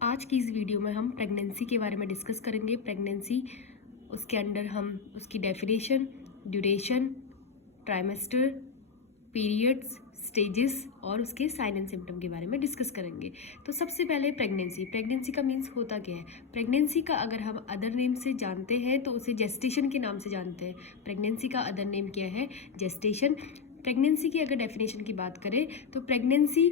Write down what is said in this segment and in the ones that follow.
आज की इस वीडियो में हम प्रेगनेंसी के बारे में डिस्कस करेंगे। प्रेगनेंसी, उसके अंदर हम उसकी definition, duration, trimester, periods, stages और उसके साइन एंड सिम्टम के बारे में डिस्कस करेंगे। तो सबसे पहले प्रेगनेंसी का मीन्स होता क्या है। प्रेगनेंसी का अगर हम अदर नेम से जानते हैं तो उसे जेस्टेशन के नाम से जानते हैं। प्रेगनेंसी का अदर नेम क्या है? जेस्टेशन। प्रेगनेंसी की अगर डेफिनेशन की बात करें तो प्रेगनेंसी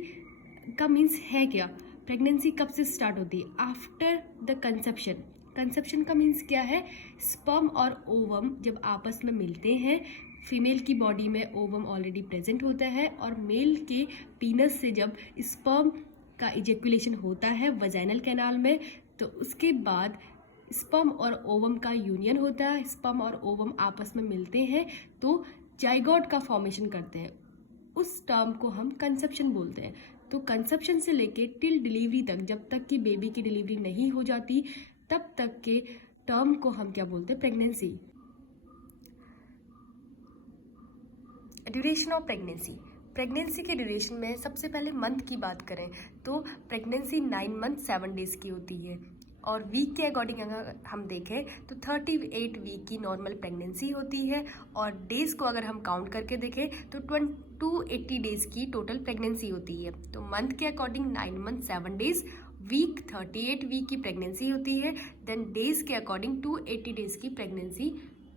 का मीन्स है क्या? प्रेगनेंसी कब से स्टार्ट होती है? After the conception. कंसेप्शन का मीन्स क्या है? स्पर्म और ओवम जब आपस में मिलते हैं, फीमेल की बॉडी में ओवम ऑलरेडी प्रेजेंट होता है और मेल के पीनस से जब स्पर्म का इजेकुलेशन होता है वजाइनल कैनाल में, तो उसके बाद स्पर्म और ओवम का यूनियन होता है। स्पर्म और ओवम आपस में मिलते हैं तो जाइगोट का फॉर्मेशन करते हैं। उस टर्म को हम कंसेप्शन बोलते हैं। तो कंसेप्शन से लेके टिल डिलीवरी तक, जब तक कि बेबी की डिलीवरी नहीं हो जाती, तब तक के टर्म को हम क्या बोलते हैं? Pregnancy. Duration of pregnancy. Pregnancy के ड्यूरेशन में सबसे पहले मंथ की बात करें तो प्रेगनेंसी 9 मंथ 7 डेज की होती है और वीक के अकॉर्डिंग अगर हम देखें तो 38 वीक की नॉर्मल प्रेगनेंसी होती है और डेज़ को अगर हम काउंट करके देखें तो 280 डेज़ की टोटल प्रेगनेंसी होती है। तो मंथ के according 9 month 7 days, week 38 week की प्रेगनेंसी होती है। देन डेज़ के अकॉर्डिंग 280 डेज़ की प्रेगनेंसी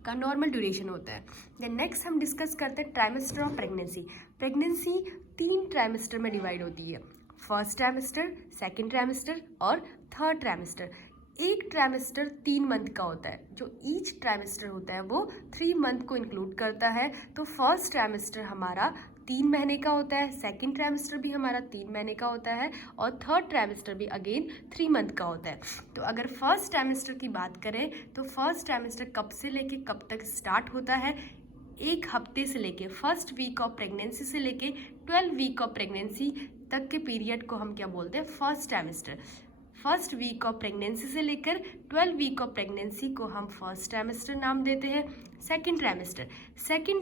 का नॉर्मल ड्यूरेशन होता है। देन नेक्स्ट हम डिस्कस करते हैं trimester of pregnancy. Pregnancy 3 trimester में डिवाइड होती है, फर्स्ट ट्राइमेस्टर, सेकेंड ट्राइमेस्टर और थर्ड ट्राइमेस्टर। एक ट्राइमेस्टर 3 मंथ का होता है, जो ईच ट्राइमेस्टर होता है वो 3 मंथ को इंक्लूड करता है। तो फर्स्ट ट्राइमेस्टर हमारा 3 महीने का होता है, सेकेंड ट्राइमेस्टर भी हमारा 3 महीने का होता है और थर्ड ट्राइमेस्टर भी अगेन 3 मंथ का होता है। तो अगर फर्स्ट ट्राइमेस्टर की बात करें तो फर्स्ट ट्राइमेस्टर कब से लेके कब तक स्टार्ट होता है? एक हफ्ते से लेके, फर्स्ट वीक ऑफ प्रेगनेंसी से लेके 12 वीक ऑफ प्रेगनेंसी तक के पीरियड को हम क्या बोलते हैं? First trimester. First week of pregnancy से लेकर 12 वीक ऑफ प्रेगनेंसी को हम फर्स्ट ट्राइमेस्टर नाम देते हैं। सेकेंड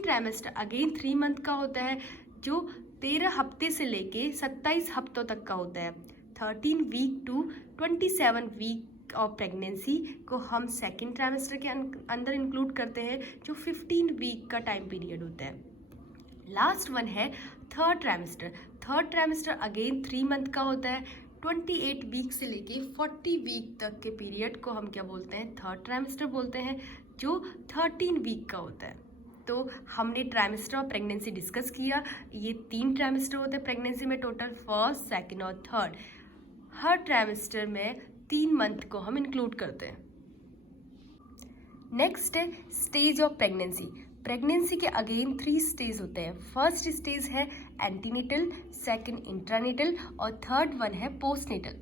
ट्राइमेस्टर अगेन 3 मंथ का होता है, जो 13 हफ्ते से लेके 27 हफ्तों तक का होता है। 13 week to 27 week of pregnancy को हम सेकेंड ट्राइमेस्टर के अंदर इंक्लूड करते हैं, जो 15 वीक का टाइम पीरियड होता है। लास्ट वन है थर्ड ट्राइमेस्टर अगेन 3 मंथ का होता है। 28 वीक से लेके 40 वीक तक के पीरियड को हम क्या बोलते हैं? थर्ड ट्राइमेस्टर बोलते हैं, जो 13 वीक का होता है। तो हमने ट्राइमेस्टर ऑफ प्रेगनेंसी डिस्कस किया। ये 3 ट्राइमेस्टर होते हैं प्रेगनेंसी में टोटल, फर्स्ट, सेकेंड और थर्ड। हर ट्राइमेस्टर में 3 मंथ को हम इंक्लूड करते हैं। नेक्स्ट है स्टेज ऑफ प्रेगनेंसी। प्रेगनेंसी के अगेन 3 स्टेज होते हैं। फर्स्ट स्टेज है एंटीनेटल, सेकंड इंट्रानेटल और थर्ड वन है पोस्टनेटल।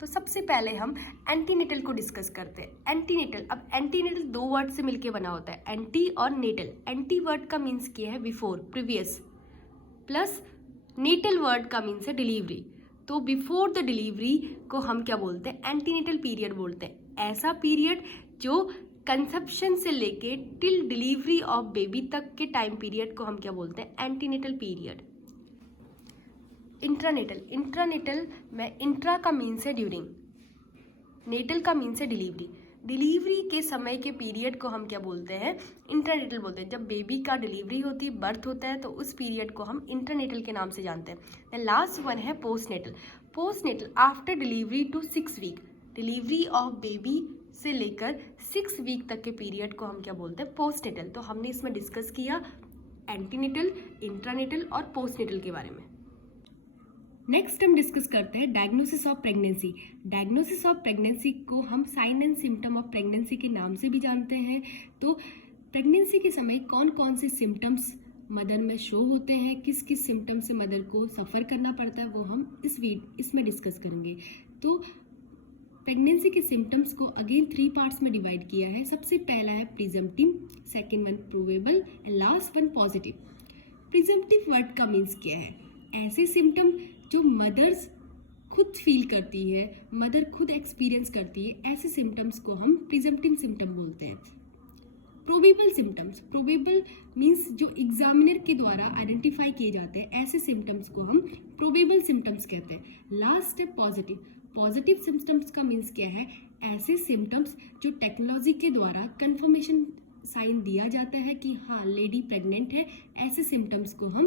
तो सबसे पहले हम एंटीनेटल को डिस्कस करते हैं। एंटीनेटल, अब एंटीनेटल 2 वर्ड से मिलके बना होता है, एंटी और नेटल। एंटी वर्ड का मीन्स क्या है? Before, previous, plus natal word का मीन्स है डिलीवरी। तो बिफोर द डिलीवरी को हम क्या बोलते हैं? एंटीनेटल पीरियड बोलते हैं। ऐसा पीरियड जो कंसेप्शन से लेके टिल डिलीवरी ऑफ बेबी तक के टाइम पीरियड को हम क्या बोलते हैं? Antenatal period. इंट्रानेटल में इंट्रा का मीन्स है ड्यूरिंग, नेटल का मीन्स है डिलीवरी। डिलीवरी के समय के पीरियड को हम क्या बोलते हैं? इंट्रानेटल बोलते हैं। जब बेबी का डिलीवरी होती है, बर्थ होता है, तो उस पीरियड को हम इंट्रानेटल के नाम से जानते हैं। लास्ट वन है postnatal after delivery to 6 week. Delivery of baby से लेकर 6 वीक तक के पीरियड को हम क्या बोलते हैं? पोस्टनेटल। तो हमने इसमें डिस्कस किया एंटीनेटल, इंट्रानेटल और पोस्टनेटल के बारे में। नेक्स्ट हम डिस्कस करते हैं diagnosis of pregnancy. Diagnosis of pregnancy को हम sign and symptom of pregnancy के नाम से भी जानते हैं। तो प्रेगनेंसी के समय कौन कौन से सिम्टम्स मदर में शो होते हैं, किस किस सिम्टम से मदर को सफ़र करना पड़ता है, वो हम इसमें डिस्कस करेंगे। तो प्रेगनेंसी के सिम्टम्स को अगेन 3 पार्ट्स में डिवाइड किया है। सबसे पहला है presumptive, second one probable and last one positive. Presumptive word का मीन्स क्या है? ऐसे सिम्टम जो मदर्स खुद फील करती है, मदर खुद एक्सपीरियंस करती है, ऐसे सिम्टम्स को हम प्रिजम्पटिव सिम्टम बोलते हैं। प्रोबेबल सिम्टम्स, प्रोबेबल मीन्स जो एग्जामिनर के द्वारा आइडेंटिफाई किए जाते हैं, ऐसे सिम्टम्स को हम प्रोबेबल सिम्टम्स कहते हैं। लास्ट है पॉजिटिव। पॉजिटिव सिम्टम्स का मीन्स क्या है, ऐसे सिम्टम्स जो टेक्नोलॉजी के द्वारा कंफर्मेशन साइन दिया जाता है कि हाँ लेडी प्रेग्नेंट है, ऐसे सिम्टम्स को हम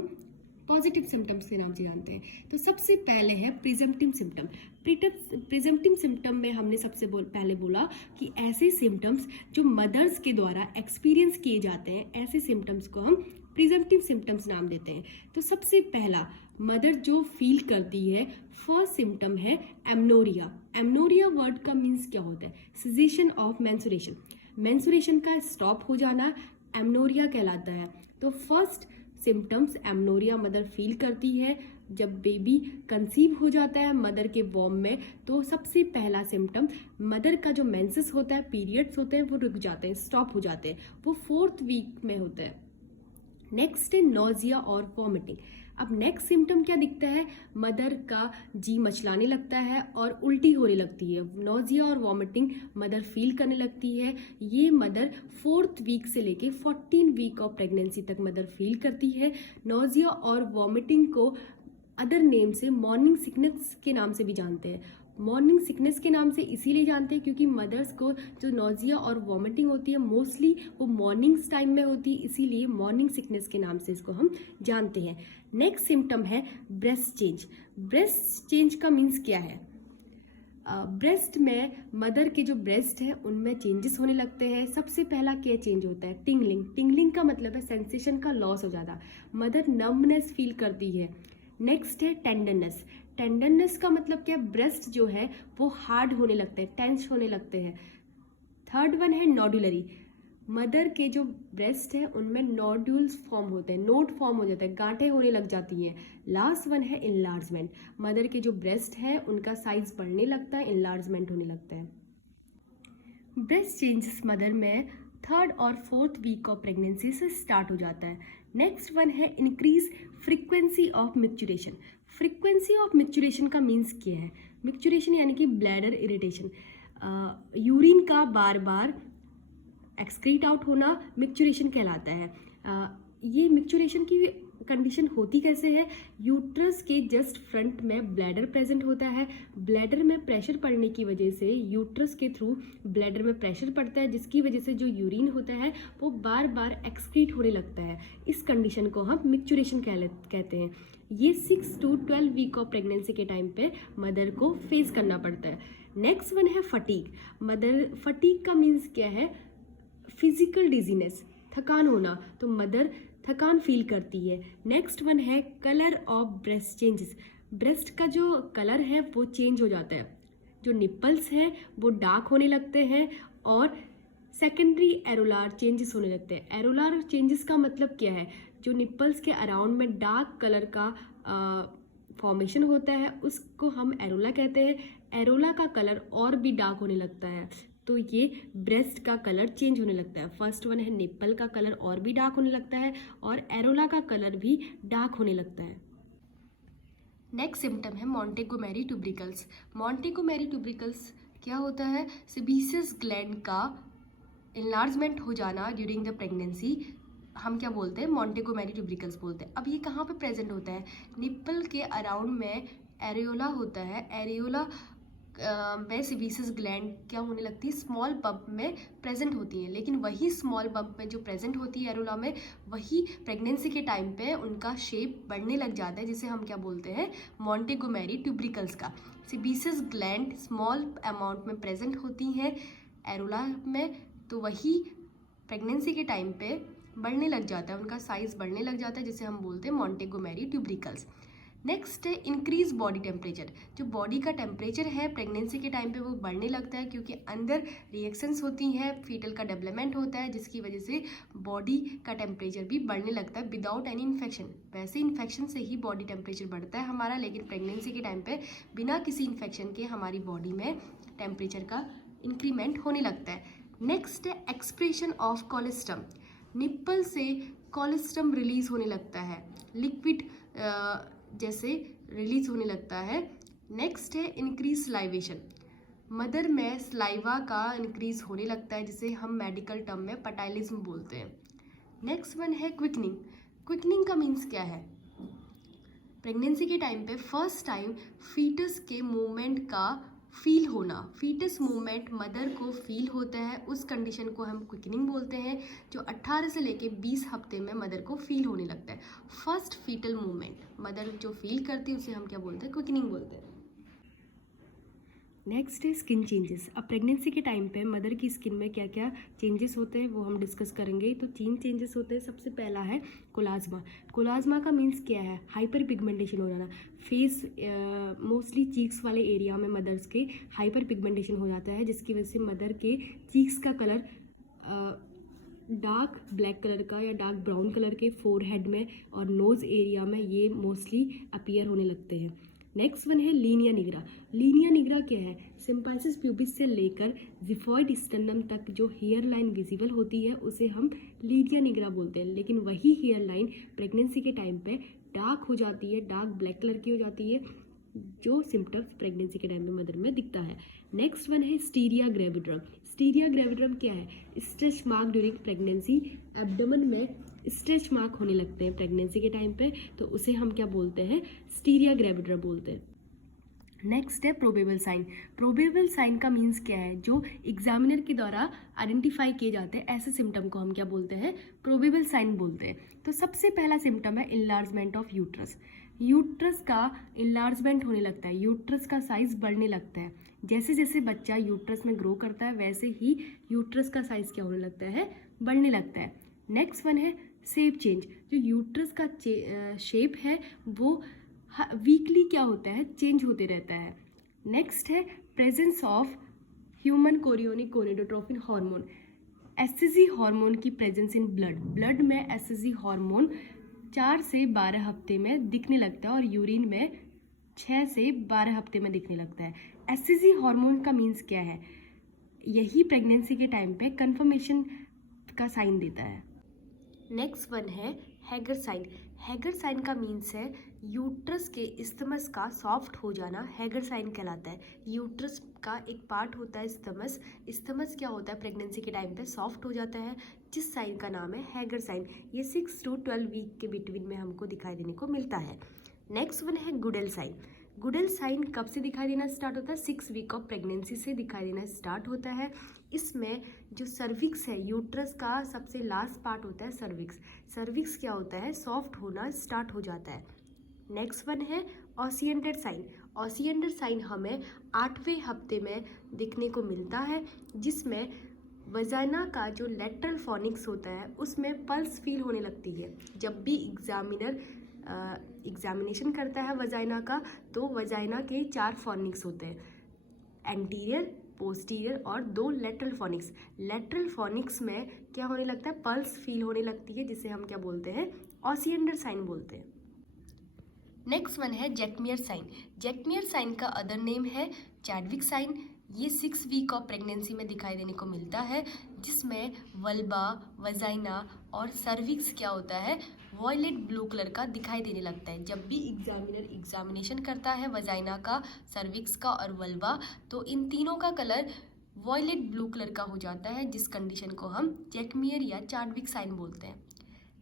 पॉजिटिव सिम्टम्स के नाम से जानते हैं। तो सबसे पहले है प्रिजम्पटिव सिम्टम। प्रिजम्पटिव सिम्टम में हमने सबसे पहले बोला कि ऐसे सिम्टम्स जो मदर्स के द्वारा एक्सपीरियंस किए जाते हैं, ऐसे सिम्टम्स को हम प्रिजम्पटिव सिम्टम्स नाम देते हैं। तो सबसे पहला मदर जो फील करती है, फर्स्ट सिम्टम है एमनोरिया। एमनोरिया वर्ड का मीन्स क्या होता है, सेसेशन ऑफ मेंस्ट्रुएशन। मेंस्ट्रुएशन का स्टॉप हो जाना एमनोरिया कहलाता है। तो first symptoms amenorrhoea mother feel करती है जब बेबी कंसीव हो जाता है मदर के वॉम में। तो सबसे पहला सिम्टम मदर का जो मेंसेस होता है, पीरियड्स होते हैं, वो रुक जाते हैं, स्टॉप हो जाते हैं, वो 4th वीक में होता है। नेक्स्ट है नोजिया और वॉमिटिंग। अब नेक्स्ट सिम्टम क्या दिखता है, मदर का जी मचलाने लगता है और उल्टी होने लगती है। नोजिया और वॉमिटिंग मदर फील करने लगती है। ये मदर 4th वीक से लेके 14 वीक ऑफ प्रेगनेंसी तक मदर फील करती है। नोजिया और वॉमिटिंग को अदर नेम से मॉर्निंग सिकनेस के नाम से भी जानते हैं। मॉर्निंग सिकनेस के नाम से इसीलिए जानते हैं क्योंकि मदर्स को जो नोजिया और वॉमिटिंग होती है मोस्टली वो मॉर्निंग्स टाइम में होती है, इसीलिए मॉर्निंग सिकनेस के नाम से इसको हम जानते हैं। नेक्स्ट सिम्टम है ब्रेस्ट चेंज। ब्रेस्ट चेंज का मीन्स क्या है, ब्रेस्ट में मदर के जो ब्रेस्ट है उनमें चेंजेस होने लगते हैं। सबसे पहला क्या चेंज होता है, टिंगलिंग। टिंगलिंग का मतलब है सेंसेशन का लॉस हो जाता, मदर नम्बनेस फील करती है। नेक्स्ट है टेंडरनेस। टेंडरनेस का मतलब क्या, ब्रेस्ट जो है वो हार्ड होने लगते हैं, टेंस होने लगते हैं। थर्ड वन है नोडुलरी। मदर के जो ब्रेस्ट है उनमें नोड्यूल्स फॉर्म होते हैं, नोड फॉर्म हो जाते हैं, गांठें होने लग जाती हैं। लास्ट वन है इनलार्जमेंट। मदर के जो ब्रेस्ट है उनका साइज बढ़ने लगता है, इनलार्जमेंट होने लगता है। ब्रेस्ट चेंजेस मदर में 3rd और 4th वीक ऑफ प्रेगनेंसी से स्टार्ट हो जाता है। नेक्स्ट वन है increase frequency of micturition. Frequency of micturition का मीन्स क्या है, मिक्चुरेशन यानी कि ब्लैडर इरिटेशन, यूरिन का बार बार एक्सक्रीट आउट होना मिक्चुरेशन कहलाता है। ये मिक्चुरेशन की कंडीशन होती कैसे है, यूट्रस के जस्ट फ्रंट में ब्लैडर प्रेजेंट होता है। ब्लैडर में प्रेशर पड़ने की वजह से यूट्रस के थ्रू ब्लैडर में प्रेशर पड़ता है, जिसकी वजह से जो यूरिन होता है वो बार बार एक्सक्रीट होने लगता है। इस कंडीशन को हम मिक्चुरेशन कहते हैं। ये 6 to 12 वीक ऑफ प्रेगनेंसी के टाइम पे मदर को फेस करना पड़ता है। नेक्स्ट वन है फटीग। फटीग का मीन्स क्या है, फिजिकल डिजीनेस, थकान होना। तो मदर थकान फील करती है। नेक्स्ट वन है colour of breast changes. Breast का जो कलर है वो चेंज हो जाता है, जो निप्पल्स हैं वो डार्क होने लगते हैं और सेकेंडरी एरोलार चेंजेस होने लगते हैं। एरोलार चेंजेस का मतलब क्या है, जो निप्पल्स के अराउंड में डार्क कलर का फॉर्मेशन होता है उसको हम एरोला कहते हैं। एरोला का कलर और भी डार्क होने लगता है, तो ये ब्रेस्ट का कलर चेंज होने लगता है। फर्स्ट वन है निप्पल का कलर और भी डार्क होने लगता है और एरोला का कलर भी डार्क होने लगता है। नेक्स्ट सिम्टम है मॉन्टेगोमेरी ट्यूब्रिकल्स। मॉन्टेगोमेरी ट्यूब्रिकल्स क्या होता है, सेबेसियस ग्लैंड का इनलार्जमेंट हो जाना ड्यूरिंग द प्रेगनेंसी, हम क्या बोलते हैं, मॉन्टेगोमेरी ट्यूब्रिकल्स बोलते हैं। अब ये कहाँ पे प्रेजेंट होता है, निप्पल के अराउंड में एरियोला होता है। एरियोला में सेबेसियस ग्लैंड क्या होने लगती है, स्मॉल बम्प में प्रेजेंट होती है। लेकिन वही स्मॉल बम्प में जो प्रेजेंट होती है एरोला में, वही प्रेगनेंसी के टाइम पे उनका शेप बढ़ने लग जाता है, जिसे हम क्या बोलते हैं, मॉन्टेगोमेरी ट्यूब्रिकल्स का। सेबेसियस ग्लैंड स्मॉल अमाउंट में प्रेजेंट होती हैं एरोला में, तो वही प्रेगनेंसी के टाइम पे बढ़ने लग जाता है, उनका साइज बढ़ने लग जाता है, जिसे हम बोलते हैं मॉन्टेगोमेरी ट्यूब्रिकल्स। नेक्स्ट है इंक्रीज बॉडी टेम्परेचर। जो बॉडी का टेम्परेचर है प्रेगनेंसी के टाइम पे वो बढ़ने लगता है, क्योंकि अंदर रिएक्शंस होती हैं, फीटल का डेवलपमेंट होता है, जिसकी वजह से बॉडी का टेम्परेचर भी बढ़ने लगता है विदाउट एनी इन्फेक्शन। वैसे इन्फेक्शन से ही बॉडी टेम्परेचर बढ़ता है हमारा, लेकिन प्रेगनेंसी के टाइम पे बिना किसी इन्फेक्शन के हमारी बॉडी में टेम्परेचर का इंक्रीमेंट होने लगता है। नेक्स्ट है एक्सप्रेशन ऑफ कोलेस्ट्रम। निप्पल से कोलेस्ट्रम रिलीज होने लगता है, लिक्विड जैसे रिलीज होने लगता है। नेक्स्ट है इंक्रीज सलाइवेशन। मदर में सलाइवा का इंक्रीज होने लगता है, जिसे हम मेडिकल टर्म में पटाइलिज्म बोलते हैं। नेक्स्ट वन है क्विकनिंग। क्विकनिंग का मीन्स क्या है, प्रेगनेंसी के टाइम पे फर्स्ट टाइम फीटस के मूवमेंट का फील होना, फीटस मूवमेंट मदर को फील होता है, उस कंडीशन को हम क्विकनिंग बोलते हैं, जो 18 से लेके 20 हफ्ते में मदर को फील होने लगता है। फर्स्ट फीटल मूवमेंट मदर जो फील करती है उसे हम क्या बोलते हैं, क्विकनिंग बोलते हैं। नेक्स्ट है स्किन चेंजेस। अब प्रेगनेंसी के टाइम पे मदर की स्किन में क्या क्या चेंजेस होते हैं वो हम डिस्कस करेंगे। तो 3 चेंजेस होते हैं। सबसे पहला है कोलाज्मा। कोलाज्मा का मीन्स क्या है, हाइपर पिगमेंटेशन हो जाना। फेस मोस्टली चीक्स वाले एरिया में मदर्स के हाइपर पिगमेंटेशन हो जाता है, जिसकी वजह से मदर के चीक्स का कलर डार्क ब्लैक कलर का या डार्क ब्राउन कलर के फोरहेड में और नोज़ एरिया में ये मोस्टली अपीयर होने लगते हैं। नेक्स्ट वन है लीनिया निग्रा। लीनिया निग्रा क्या है, सिम्पाइसिस प्यूबिस से लेकर जिफॉइड स्टर्नम तक जो हेयर लाइन विजिबल होती है उसे हम लीनिया निग्रा बोलते हैं। लेकिन वही हेयर लाइन प्रेगनेंसी के टाइम पे डार्क हो जाती है, डार्क ब्लैक कलर की हो जाती है, जो सिम्टम्स प्रेगनेंसी के टाइम में मदर में दिखता है। नेक्स्ट वन है स्टीरिया ग्रेविड्रम। स्टीरिया ग्रेविड्रम क्या है, stretch mark during pregnancy. Abdomen में स्ट्रेच मार्क होने लगते हैं प्रेगनेंसी के टाइम पे, तो उसे हम क्या बोलते हैं, स्टीरिया ग्रेविड्रम बोलते हैं। नेक्स्ट है प्रोबेबल साइन। प्रोबेबल साइन का मीन्स क्या है, जो एग्जामिनर के द्वारा आइडेंटिफाई किए जाते हैं ऐसे सिम्टम को हम क्या बोलते हैं, प्रोबेबल साइन बोलते हैं। तो सबसे पहला सिम्टम है इनलार्जमेंट ऑफ यूट्रस। यूट्रस का इनलार्जमेंट होने लगता है, यूट्रस का साइज बढ़ने लगता है। जैसे जैसे बच्चा यूट्रस में ग्रो करता है वैसे ही यूट्रस का साइज क्या होने लगता है, बढ़ने लगता है। नेक्स्ट वन है शेप चेंज। जो यूट्रस का शेप है वो वीकली क्या होता है, चेंज होते रहता है। नेक्स्ट है presence of human chorionic gonadotropin hormone. SCG hormone की प्रेजेंस इन ब्लड। ब्लड में एससीजी हार्मोन 4 से 12 हफ्ते में दिखने लगता है और यूरिन में 6 से 12 हफ्ते में दिखने लगता है। एससीजी हार्मोन का मीन्स क्या है, यही प्रेगनेंसी के टाइम पे कन्फर्मेशन का साइन देता है। नेक्स्ट वन है हैगर साइन। हैगर साइन का मीन्स है यूट्रस के इस्थमस का सॉफ्ट हो जाना, हैगर साइन कहलाता है। यूट्रस का एक पार्ट होता है इस्थमस, इस्थमस क्या होता है प्रेगनेंसी के टाइम पे सॉफ्ट हो जाता है, जिस साइन का नाम है हैगर साइन। ये 6 to 12 वीक के बिटवीन में हमको दिखाई देने को मिलता है। नेक्स्ट वन है गुडेल साइन। गुडेल साइन कब से दिखाई देना स्टार्ट होता है, 6 वीक ऑफ प्रेगनेंसी से दिखाई देना स्टार्ट होता है। इसमें जो सर्विक्स है, यूट्रस का सबसे लास्ट पार्ट होता है सर्विक्स। सर्विक्स क्या होता है, सॉफ्ट होना स्टार्ट हो जाता है। नेक्स्ट वन है ऑसिएंटेड साइन। ऑसिएंटेड साइन हमें 8वें हफ्ते में दिखने को मिलता है, जिसमें वजाइना का जो लेटरल फोनिक्स होता है उसमें पल्स फील होने लगती है। जब भी एग्जामिनर एग्जामिनेशन करता है वजाइना का, तो वजाइना के 4 फोनिक्स होते हैं, एंटीरियर, पोस्टीरियर और 2 लेटरल फोनिक्स। लेटरल फोनिक्स में क्या होने लगता है, पल्स फील होने लगती है, जिसे हम क्या बोलते हैं, ऑसिएंटेड साइन बोलते हैं। नेक्स्ट वन है जैकमियर साइन। जैकमियर साइन का अदर नेम है चैडविक साइन। ये 6 वीक ऑफ प्रेगनेंसी में दिखाई देने को मिलता है, जिसमें वल्बा, वजाइना और सर्विक्स क्या होता है, वॉयलेट ब्लू कलर का दिखाई देने लगता है। जब भी एग्जामिनर एग्जामिनेशन करता है वजाइना का, सर्विक्स का और वल्बा, तो इन तीनों का कलर वॉयलेट ब्लू कलर का हो जाता है, जिस कंडीशन को हम जैकमियर या चैडविक साइन बोलते हैं।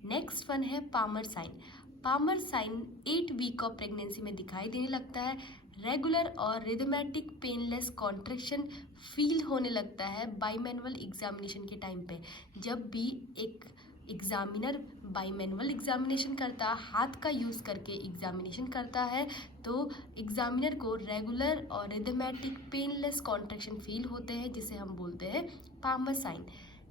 नेक्स्ट वन है Palmer sign. Palmer sign 8 week of pregnancy में दिखाई देने लगता है। रेगुलर और रिदमेटिक पेनलेस कॉन्ट्रैक्शन फील होने लगता है बाईमैनुअल एग्जामिनेशन के टाइम पे। जब भी एक एग्जामिनर बाईमैनुअल एग्जामिनेशन करता है, हाथ का यूज़ करके एग्जामिनेशन करता है, तो एग्जामिनर को रेगुलर और रिदमेटिक पेनलेस कॉन्ट्रैक्शन फील होते हैं, जिसे हम बोलते हैं पामर साइन।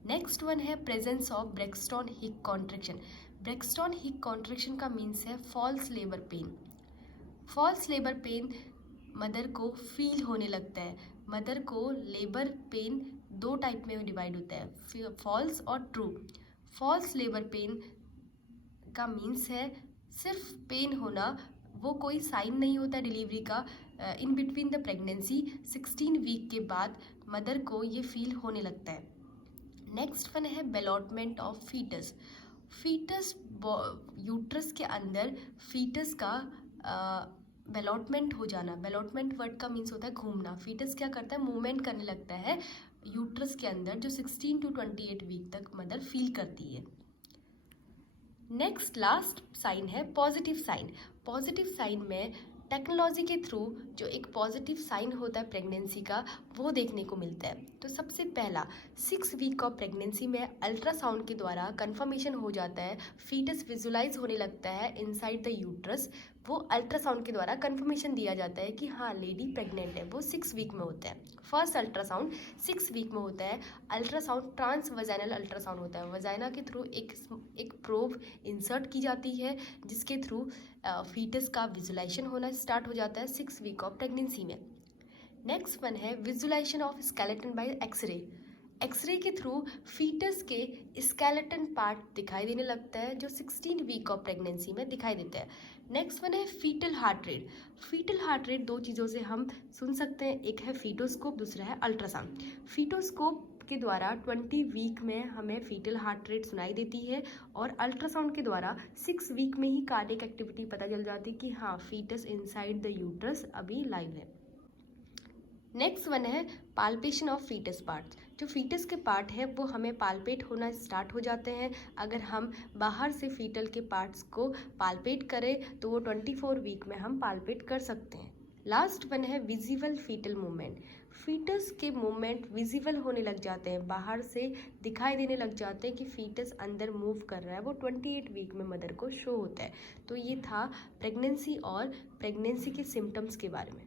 नेक्स्ट वन है presence of Braxton Hick contraction. Braxton Hick contraction का मीन्स है false labour pain. False labour pain mother को फील होने लगता है। मदर को लेबर पेन 2 टाइप में डिवाइड होता है, फॉल्स और ट्रू। फॉल्स लेबर पेन का मीन्स है सिर्फ पेन होना, वो कोई साइन नहीं होता डिलीवरी का। In between the pregnancy 16 week के बाद मदर को ये फील होने लगता है। नेक्स्ट वन है बेलॉटमेंट ऑफ फीटस। फीटस यूट्रस के अंदर फीटस का बेलॉटमेंट हो जाना। बेलॉटमेंट वर्ड का मीन्स होता है घूमना। फीटस क्या करता है, मूवमेंट करने लगता है यूट्रस के अंदर, जो 16 to 28 वीक तक मदर फील करती है। नेक्स्ट लास्ट साइन है पॉजिटिव साइन। पॉजिटिव साइन में टेक्नोलॉजी के थ्रू जो एक पॉजिटिव साइन होता है प्रेगनेंसी का वो देखने को मिलता है। तो सबसे पहला 6 वीक ऑफ प्रेगनेंसी में अल्ट्रासाउंड के द्वारा कंफर्मेशन हो जाता है, फीटस विजुलाइज होने लगता है इनसाइड द यूट्रस। वो अल्ट्रासाउंड के द्वारा कंफर्मेशन दिया जाता है कि हाँ लेडी प्रेग्नेंट है, वो 6 वीक में होता है। फर्स्ट अल्ट्रासाउंड 6 वीक में होता है। अल्ट्रासाउंड ट्रांस वजाइनल अल्ट्रासाउंड होता है। वजाइना के थ्रू एक प्रोब इंसर्ट की जाती है जिसके थ्रू फीटस का विजुलाइजेशन होना स्टार्ट हो जाता है 6 वीक ऑफ प्रेगनेंसी में। नेक्स्ट वन है visualisation of skeleton by x-ray. X-ray के थ्रू फीटस के स्केलेटन पार्ट दिखाई देने लगता है जो 16 वीक ऑफ प्रेगनेंसी में दिखाई देता है। नेक्स्ट वन है foetal heart rate. Foetal heart rate दो चीज़ों से हम सुन सकते हैं, एक है फीटोस्कोप, दूसरा है अल्ट्रासाउंड। फीटोस्कोप के द्वारा 20 वीक में हमें फीटल हार्ट रेट सुनाई देती है और अल्ट्रासाउंड के द्वारा 6 वीक में ही कार्डियक एक्टिविटी पता चल जाती है कि हाँ फीटस इनसाइड द यूट्रस अभी लाइव है। नेक्स्ट वन है पाल्पेशन ऑफ फीटस पार्ट्स। जो फीटस के पार्ट है वो हमें पाल्पेट होना स्टार्ट हो जाते हैं अगर हम बाहर से फीटल के पार्ट्स को पाल्पेट करें तो वो 24 वीक में हम पाल्पेट कर सकते हैं। लास्ट वन है विजिबल फीटल मूवमेंट। फीटस के मूवमेंट विजिबल होने लग जाते हैं, बाहर से दिखाई देने लग जाते हैं कि फीटस अंदर मूव कर रहा है, वो 28 वीक में मदर को शो होता है। तो ये था प्रेगनेंसी और प्रेगनेंसी के सिम्टम्स के बारे में।